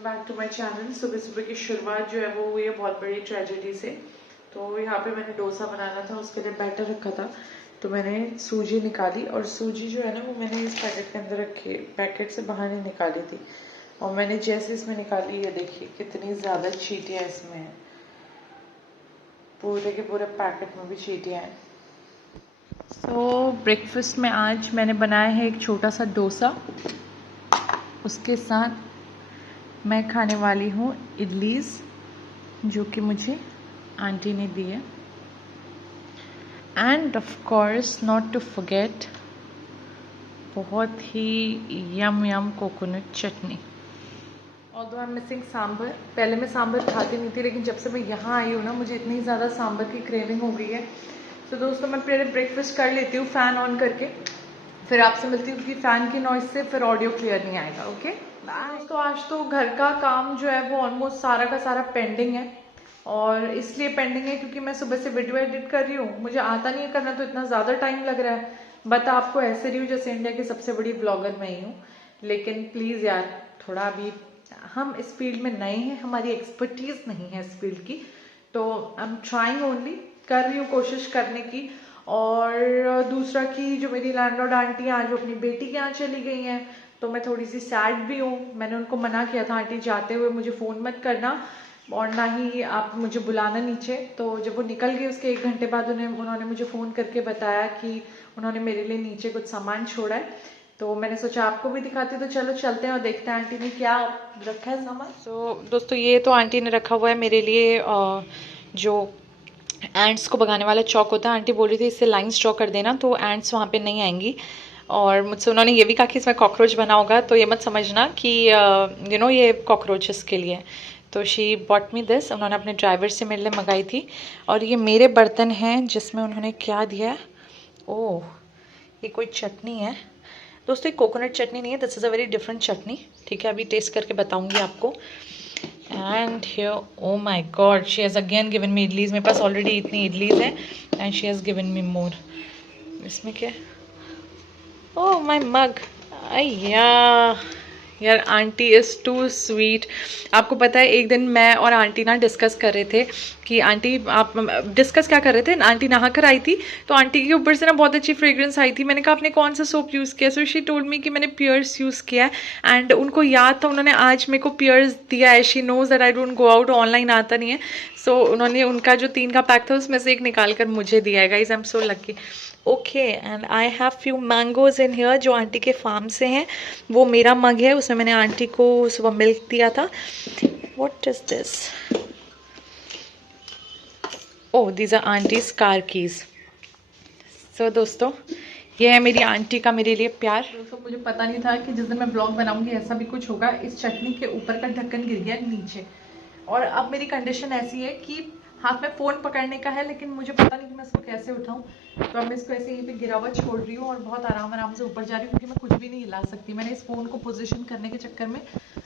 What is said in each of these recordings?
Welcome back to my channel. सुबह सुबह की शुरुआत जो है वो हुई है बहुत बड़ी ट्रेजेडी से। तो यहाँ पे मैंने डोसा बनाना था, उसके लिए बैटर रखा था, तो मैंने सूजी निकाली और सूजी जो है ना वो मैंने इस पैकेट के अंदर रखी, पैकेट से बाहर नहीं निकाली थी। और मैंने जैसे इसमें निकाली, ये देखिए कितनी ज़्यादा चींटियाँ इसमें हैं, पूरे के पूरे पैकेट में भी चींटियाँ हैं। सो ब्रेकफास्ट में आज मैंने बनाया है एक छोटा सा डोसा, उसके साथ मैं खाने वाली हूँ इडलीज़ जो कि मुझे आंटी ने दी है, and of course not to forget बहुत ही yum yum coconut chutney. Although I am missing sambar. पहले मैं सांभर खाती नहीं थी, लेकिन जब से मैं यहाँ आई हूँ ना मुझे इतनी ज़्यादा सांभर की क्रेविंग हो गई है। तो दोस्तों मैं पहले ब्रेकफास्ट कर लेती हूँ फ़ैन ऑन करके, फिर आपसे मिलती हूँ कि फ़ैन की नॉइज़ से फिर ऑडियो क्लियर नहीं आएगा। Okay bye. तो आज तो घर का काम जो है वो ऑलमोस्ट सारा का सारा पेंडिंग है, और इसलिए पेंडिंग है क्योंकि मैं सुबह से वीडियो एडिट कर रही हूँ। मुझे आता नहीं है करना, तो इतना ज़्यादा टाइम लग रहा है। बता आपको ऐसे रही हूँ जैसे इंडिया की सबसे बड़ी ब्लॉगर मैं ही हूँ, लेकिन प्लीज़ यार थोड़ा अभी हम इस फील्ड में नए हैं, हमारी एक्सपर्टीज नहीं है इस फील्ड की, तो आई एम ट्राइंग ओनली, कर रही हूँ कोशिश करने की। और दूसरा कि जो मेरी लैंडलॉर्ड आंटी आज वो अपनी बेटी के यहाँ चली गई हैं, तो मैं थोड़ी सी सैड भी हूँ। मैंने उनको मना किया था, आंटी जाते हुए मुझे फ़ोन मत करना और ना ही आप मुझे बुलाना नीचे। तो जब वो निकल गई उसके 1 घंटे बाद उन्होंने मुझे फ़ोन करके बताया कि उन्होंने मेरे लिए नीचे कुछ सामान छोड़ा है, तो मैंने सोचा आपको भी दिखाती, तो चलो चलते हैं और देखते हैं आंटी ने क्या रखा है सामान। तो दोस्तों ये तो आंटी ने रखा हुआ है मेरे लिए जो एंड्स को भगाने वाला चौक होता है। आंटी बोल रही थी इससे लाइंस ड्रॉ कर देना तो एंड्स वहाँ पे नहीं आएंगी, और मुझसे उन्होंने ये भी कहा कि इसमें कॉकरोच बना होगा, तो ये मत समझना कि ये कॉकरोचेस के लिए। तो शी बॉट मी दिस, उन्होंने अपने ड्राइवर से मेरे लिए मंगाई थी। और ये मेरे बर्तन हैं जिसमें उन्होंने क्या दिया है। ओह ये कोई चटनी है दोस्तों, ये कोकोनट चटनी नहीं है, this is a very different chutney. ठीक है अभी टेस्ट करके बताऊंगी आपको। And here oh my god she has again given me idlis. मेरे पास ऑलरेडी इतनी इडलीज हैं and she has given me more. इसमें क्या है? ओह माय मग। अय्या यार आंटी इज़ टू स्वीट। आपको पता है एक दिन मैं और आंटी ना डिस्कस कर रहे थे कि आंटी आप डिस्कस क्या कर रहे थे, आंटी नहा कर आई थी तो आंटी के ऊपर से ना बहुत अच्छी फ्रेग्रेंस आई थी। मैंने कहा आपने कौन सा सोप यूज़ किया? सो शी टोल्ड मी कि मैंने पियर्स यूज़ किया है, एंड उनको याद था, उन्होंने आज मेरे को पियर्स दिया है। She knows that I don't go out, online आता नहीं है। सो उन्होंने उनका जो 3 का पैक था उसमें से एक निकाल कर मुझे दिया है। Guys I am so lucky. Okay and I have few mangoes in here जो आंटी के फार्म से हैं। वो मेरा मग है, उसमें मैंने आंटी को सुबह मिल्क दिया था। What is this? Oh these are aunty's car keys. So दोस्तों ये है मेरी आंटी का मेरे लिए प्यार। दोस्तों मुझे पता नहीं था कि जिस दिन मैं ब्लॉग बनाऊंगी ऐसा भी कुछ होगा। इस चटनी के ऊपर का ढक्कन गिर गया नीचे, और अब मेरी कंडीशन ऐसी है कि हाथ में फ़ोन पकड़ने का है, लेकिन मुझे पता नहीं कि मैं इसको कैसे उठाऊं। तो अब मैं इसको ऐसे यहीं पे गिरा हुआ छोड़ रही हूँ और बहुत आराम आराम से ऊपर जा रही हूँ, क्योंकि मैं कुछ भी नहीं हिला सकती। मैंने इस फ़ोन को पोजीशन करने के चक्कर में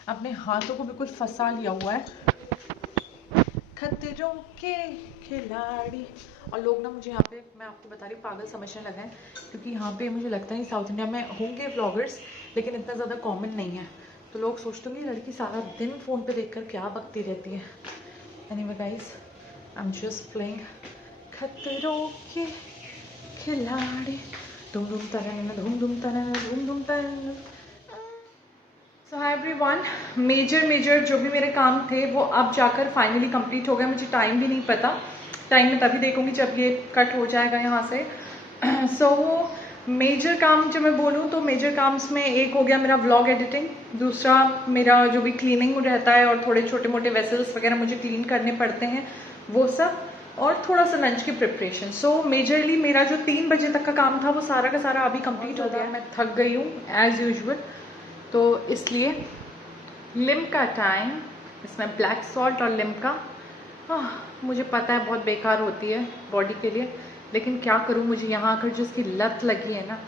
अपने हाथों को बिल्कुल फंसा लिया हुआ है। खतरों के खिलाड़ी। और लोग ना मुझे यहाँ पे, मैं आपको बता रही हूँ, पागल समझने लगे हैं, क्योंकि यहाँ पे मुझे लगता है साउथ इंडिया में होंगे ब्लॉगर्स, लेकिन इतना ज़्यादा कॉमन नहीं है। तो लोग सोचते होंगे लड़की सारा दिन फ़ोन पे देखकर क्या बकती रहती है। Anyway guys I am just playing खतरों के खिलाड़ी, धूम धूम तरन धूम धूम तरन धूम धूम तरन। सो हाय एवरीवन, मेजर जो भी मेरे काम थे वो अब जाकर फाइनली कंप्लीट हो गए। मुझे टाइम भी नहीं पता, टाइम मैं तभी देखूंगी जब ये कट हो जाएगा यहाँ से। सो मेजर काम जब मैं बोलूँ तो मेजर काम्स में एक हो गया मेरा व्लॉग एडिटिंग, दूसरा मेरा जो भी क्लीनिंग रहता है और थोड़े छोटे मोटे वेसल्स वगैरह मुझे क्लीन करने पड़ते हैं वो सब, और थोड़ा सा लंच की प्रिपरेशन। सो मेजरली मेरा जो 3 बजे तक का काम था वो सारा का सारा अभी कंप्लीट हो गया। मैं थक गई हूँ एज यूजुअल, तो इसलिए लिम्का टाइम। इसमें ब्लैक सॉल्ट और लिम्का, मुझे पता है बहुत बेकार होती है बॉडी के लिए, लेकिन क्या करूँ, मुझे यहाँ आकर जो इसकी लत लगी है ना,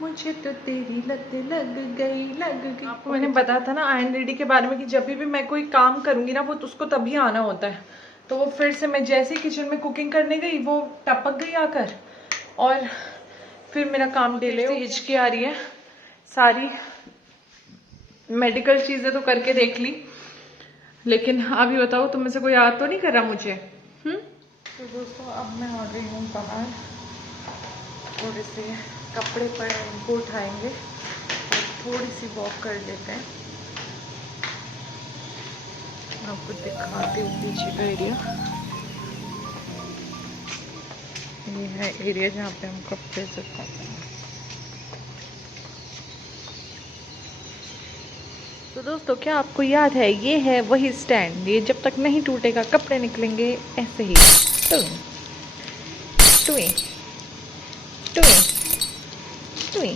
मुझे तो तेरी लत लग गई। आपको मैंने बताया था ना आयरन लेडी के बारे में कि जब भी मैं कोई काम करूँगी ना वो उसको तभी आना होता है। तो वो फिर से मैं जैसे ही किचन में कुकिंग करने गई वो टपक गई आकर, और फिर मेरा काम डिले, हिचकी आ रही है। सारी मेडिकल चीज़ें तो करके देख ली, लेकिन अभी बताओ तुम में से कोई याद तो नहीं कर रहा मुझे? तो दोस्तों अब मैं आ गई हूँ बाहर, थोड़े से कपड़े पर इनको उठाएंगे और थोड़ी सी वॉक कर लेते हैं। आपको दिखाती हूँ पीछे का एरिया। ये है एरिया जहाँ पे हम कपड़े सुखाते हैं। तो दोस्तों क्या आपको याद है, ये है वही स्टैंड, ये जब तक नहीं टूटेगा कपड़े निकलेंगे ऐसे ही टुई टुई टुई टुई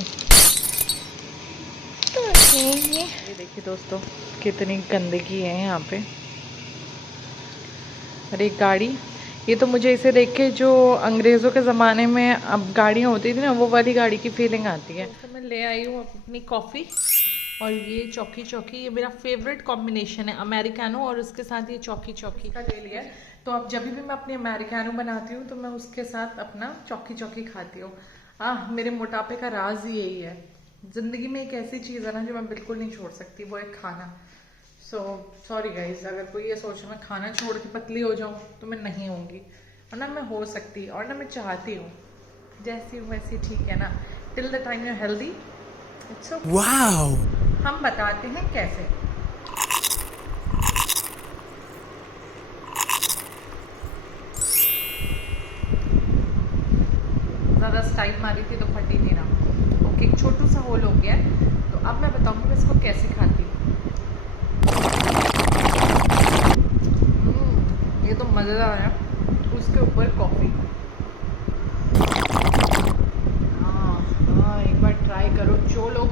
टुई। ये देखिए दोस्तों कितनी गंदगी है यहाँ पे। और एक गाड़ी, ये तो मुझे इसे देख के जो अंग्रेज़ों के ज़माने में अब गाड़ियाँ होती थी ना, वो वाली गाड़ी की फीलिंग आती है। तो मैं ले आई हूँ अपनी कॉफ़ी और ये चौकी चौकी, ये मेरा फेवरेट कॉम्बिनेशन है, अमेरिकानो और उसके साथ ये चौकी चौकी का ले लिया है। तो अब जब भी मैं अपनी अमेरिकानो बनाती हूँ तो मैं उसके साथ अपना चौकी चौकी खाती हूँ। मेरे मोटापे का राज ही यही है। जिंदगी में एक ऐसी चीज़ है ना जो मैं बिल्कुल नहीं छोड़ सकती, वो है खाना। सॉरी गाइज, अगर कोई ये सोचे मैं खाना छोड़ के पतली हो जाऊँ तो मैं नहीं होंगी, और ना मैं हो सकती और ना मैं चाहती हूँ। जैसी हूँ वैसी ठीक है ना, till the time you healthy it's okay. Wow, हम बताते हैं कैसे। ज़्यादा स्टाइल मारी थी तो फटी थी ना। ओके, एक छोटू सा होल हो गया है। तो अब मैं बताऊंगी मैं इसको कैसे खाती हूँ। ये तो मज़ेदार है। उसके ऊपर कॉफ़ी, हाँ एक बार ट्राई करो। जो लोग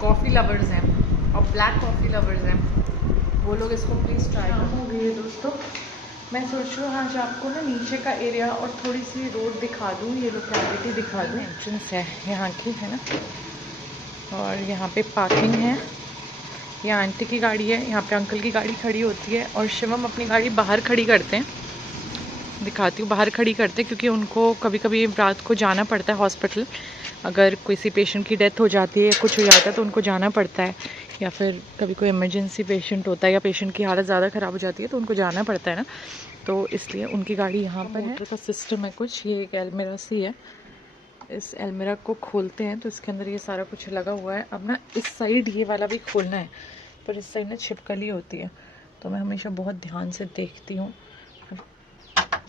कॉफ़ी लवर्स हैं और ब्लैक कॉफ़ी लवर्स हैं वो लोग इसको प्लीज़ ट्राई करो। हो गई है दोस्तों, मैं सोच रही हूँ आज आपको ना नीचे का एरिया और थोड़ी सी रोड दिखा दूँ, ये लोकेलिटी दिखा दूँ। एंट्रेंस है यहाँ की, है ना, और यहाँ पे पार्किंग है। यहाँ आंटी की गाड़ी है, यहाँ पे अंकल की गाड़ी खड़ी होती है और शिवम अपनी गाड़ी बाहर खड़ी करते हैं। दिखाती हूँ, बाहर खड़ी करते हैं क्योंकि उनको कभी कभी रात को जाना पड़ता है हॉस्पिटल। अगर किसी पेशेंट की डेथ हो जाती है, कुछ हो जाता है तो उनको जाना पड़ता है, या फिर कभी कोई इमरजेंसी पेशेंट होता है या पेशेंट की हालत ज़्यादा ख़राब हो जाती है तो उनको जाना पड़ता है ना, तो इसलिए उनकी गाड़ी यहाँ पर है। मोटर का सिस्टम है कुछ, ये एक एलमेरा सी है। इस एलमेरा को खोलते हैं तो इसके अंदर ये सारा कुछ लगा हुआ है। अब ना इस साइड ये वाला भी खोलना है, पर इस साइड ना छिपकली होती है, तो मैं हमेशा बहुत ध्यान से देखती हूँ,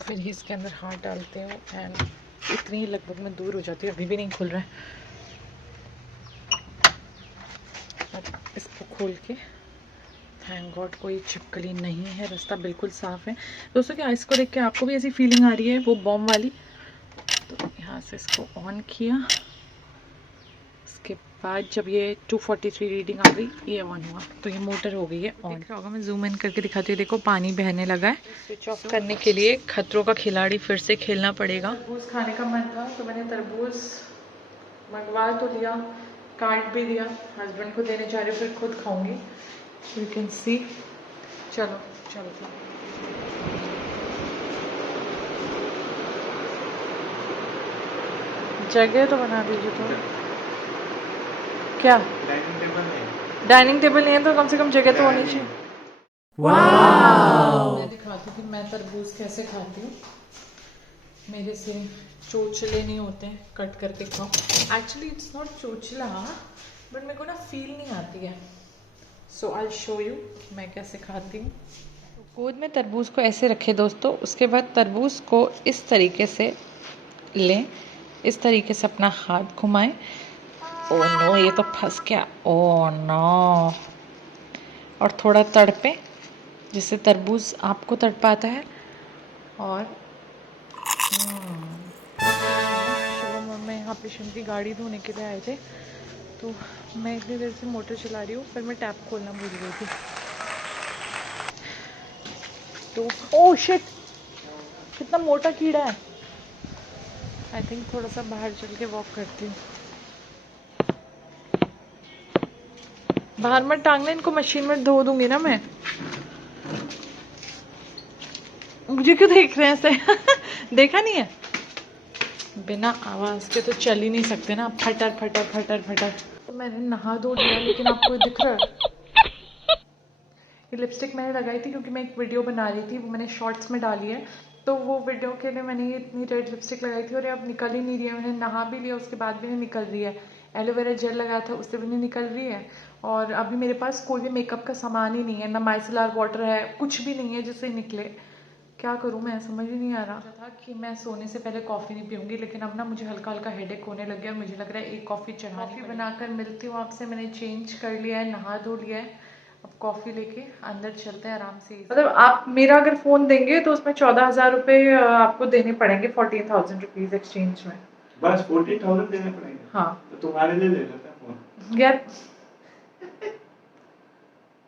फिर ही इसके अंदर हाथ डालते हो। एंड इतनी लगभग में दूर हो जाती है, अभी भी नहीं खुल रहा है। अब इसको खोल के, थैंक गॉड कोई छिपकली नहीं है, रास्ता बिल्कुल साफ़ है। दोस्तों क्या इसको देख के आपको भी ऐसी फीलिंग आ रही है वो बॉम्ब वाली? तो यहाँ से इसको ऑन किया, उसके बाद जब ये 243 रीडिंग आ गई, ये ऑन हुआ, तो ये मोटर हो गई है ऑन। देख रहा होगा, मैं जूम इन करके दिखाती हूँ, देखो पानी बहने लगा है। स्विच ऑफ करने के लिए खतरों का खिलाड़ी फिर से खेलना पड़ेगा। तरबूज खाने का मन था तो मैंने तरबूज मंगवा तो लिया, काट भी दिया, हस्बैंड को देने जा रही हूँ, फिर खुद खाऊंगी। You can see. चलो चलते हैं। जगह तो बना दीजिए थोड़ा। क्या डाइनिंग टेबल नहीं है तो कम से कम जगह तो होनी चाहिए। वाव! मैं दिखाती हूँ कि मैं तरबूज कैसे खाती हूँ। मेरे से चोचले नहीं होते हैं, कट करके खाओ। Actually it's not Chochla, but मेरे को ना फील नहीं आती है। सो आई शो यू मैं कैसे खाती हूँ। गोद में तरबूज को ऐसे रखें दोस्तों, उसके बाद तरबूज को इस तरीके से लें, इस तरीके से अपना हाथ घुमाएं। ओह नो, ये तो फंस गया, ओह नो। और थोड़ा तड़पें जिससे तरबूज आपको तड़पाता है। और शिवम और मैं यहाँ पेशेंट की गाड़ी धोने के लिए आए थे, तो मैं इतनी देर से मोटर चला रही हूँ, फिर मैं टैप खोलना भूल गई थी। तो ओह शिट, कितना मोटा कीड़ा है। आई थिंक थोड़ा सा बाहर चल के वॉक करती हूँ। बाहर मत टांगने इनको, मशीन में धो दूंगी ना मैं। मुझे क्यों देख रहे हैं ऐसे? देखा नहीं है? बिना आवाज के तो चल ही नहीं सकते ना, फटर फटर फटर फटर। तो मैंने नहा धो लिया, लेकिन आपको दिख रहा है ये लिपस्टिक मैंने लगाई थी क्योंकि मैं एक वीडियो बना रही थी, वो मैंने शॉर्ट्स में डाली है, तो वो वीडियो के लिए मैंने ये इतनी रेड लिपस्टिक लगाई थी और ये अब निकल ही नहीं रही है। मैंने नहा भी लिया उसके बाद भी नहीं निकल रही है। एलोवेरा जेल लगाया था उससे भी नहीं निकल रही है। और अभी मेरे पास कोई भी मेकअप का सामान ही नहीं है, ना माइसेलर वाटर है, कुछ भी नहीं है जिससे निकले। क्या करूँ मैं, समझ ही नहीं आ रहा था कि मैं सोने से पहले कॉफ़ी नहीं पीऊँगी, लेकिन अब ना मुझे हल्का हल्का हेडेक होने लग गया। मुझे लग रहा है एक कॉफ़ी चढ़ानी। कॉफ़ी बनाकर मिलती हूँ आपसे। मैंने चेंज कर लिया है, नहा धो लिया है, अब कॉफ़ी लेके अंदर चलते हैं आराम से। मतलब आप मेरा अगर फ़ोन देंगे तो उसमें 14,000 रुपये आपको देने पड़ेंगे, 14,000 रुपीज़ एक्सचेंज में। बस 14,000 देने पड़ेंगे? हाँ। तो तुम्हारे लिए ले लेते हैं फोन। यार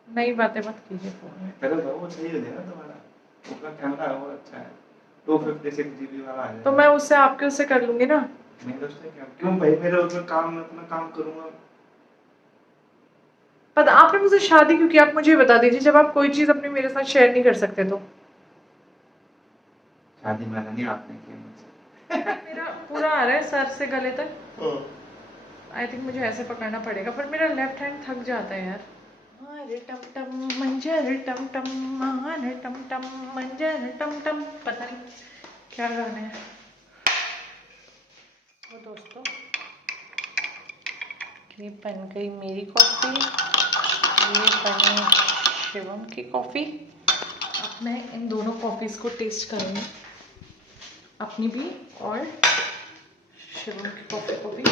नई बातें मत कीजिए फोन में। पहले तो वो सही है ना तुम्हारा, उसका कैमरा वो अच्छा है, 256 GB वाला है। तो मैं उससे आपके उससे कर लूंगी ना। नहीं तो उससे क्या, क्यों भाई, मेरे उसमें काम में अपना काम करूंगा। पता आपने मुझसे शादी क्यों की, आप मुझे बता दीजिए, जब आप कोई चीज अपनी मेरे साथ शेयर नहीं कर सकते तो। शादी मैंने नहीं आपने की मुझसे। मेरा पूरा आ रहा है सर से गले तक। आई थिंक मुझे ऐसे पकड़ना पड़ेगा, पर मेरा लेफ्ट हैंड थक जाता है यार। रे टम टम मंजर टम टम, रे टम टम मंजर टम टम, पता नहीं क्या गाना है वो दोस्तों। ये बन गई मेरी कॉफ़ी, ये बनी शिवम की कॉफ़ी। अब मैं इन दोनों कॉफ़ीज़ को टेस्ट करूँगी, अपनी भी और शिवम की कॉफ़ी को भी।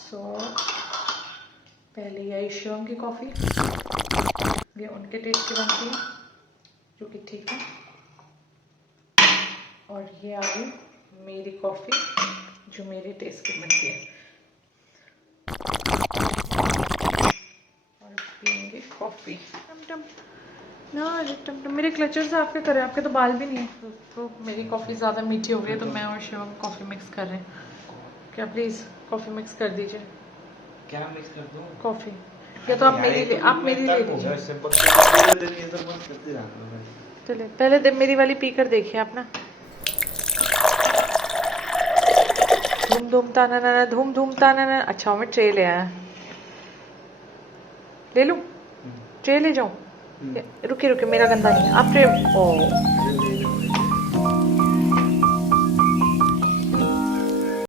सो पहले ये आई शिवम की कॉफ़ी, ये उनके टेस्ट की बनती है जो कि ठीक है, और ये आ गई मेरी कॉफ़ी जो मेरे टेस्ट की बनती है। और पियेंगे कॉफ़ी। टम टम ना, टम टम। मेरे क्लचर्स आपके करें, आपके तो बाल भी नहीं है। तो मेरी कॉफ़ी ज़्यादा मीठी हो गई, तो मैं और शिवम कॉफ़ी मिक्स कर रहे हैं। क्या प्लीज़ कॉफ़ी मिक्स कर दीजिए। क्या मिक्स कर दूं? कॉफ़ी, या तो आप मेरी ले, आप मेरी ले लीजिए। चलिए पहले मेरी वाली पी कर देखिए आप ना। धूम धूम ताना ना, धूम धूम ताना ना। अच्छा मैं ट्रे ले आया, ले लूँ? ट्रे ले जाऊँ? रुके रुके, मेरा गंदा नहीं है, आप ट्रे। ओ